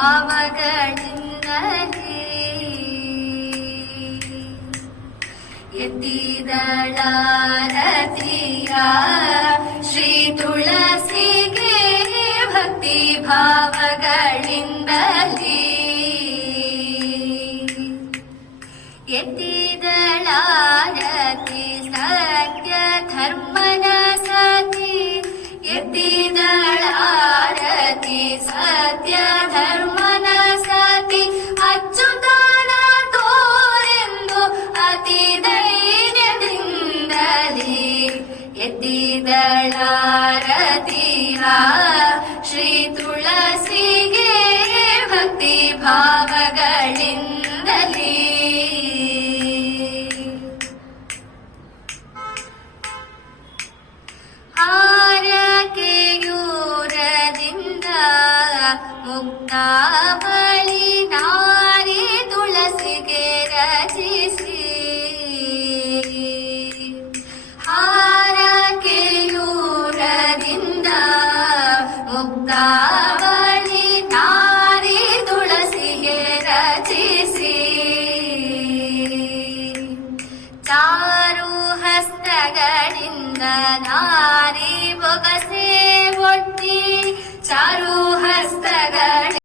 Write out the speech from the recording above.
ಭಾವಗಳಿಂದಲೇ ಎತ್ತಿದಳಾರತಿಯ ಶ್ರೀ ತುಳಸಿಗೆ ಭಕ್ತಿ ಭಾವಗಳಿಂದಲೇ ಎತ್ತಿದಳಾರತಿ ಸತ್ಯ ಧರ್ಮನ ಸತಿ ಎತ್ತಿದಳಾರತಿ ಸತ್ಯ ಧರ್ಮನ ಸತಿ ಅಚ್ಯುತನ ತೋರೆಂದು ಅತಿ ಧೈರ್ಯದಿಂದಲೇ ಎತ್ತಿದಳಾರತಿಯ ಶ್ರೀ ತುಳಸಿಗೆ ಭಕ್ತಿ ಭಾವಗಳಿಂದಲೇ ಆರಕೆಯೂರದಿಂದ ಮುಕ್ತಾವಳಿ ನಾರಿ ತುಳಸಿಗೆ ರಚಿಸಿ ಆರಕೆಯೂರದಿಂದ ಮುಕ್ತಾವಳಿ ನಾರಿ ತುಳಸಿಗೆ ರಚಿಸಿ ಚಾರು ಹಸ್ತಗಳಿಂದ ನಾರಿ ಬೊಗಸೆ ಒಟ್ಟಿ ಚಾರು ಹಸ್ತಗಳ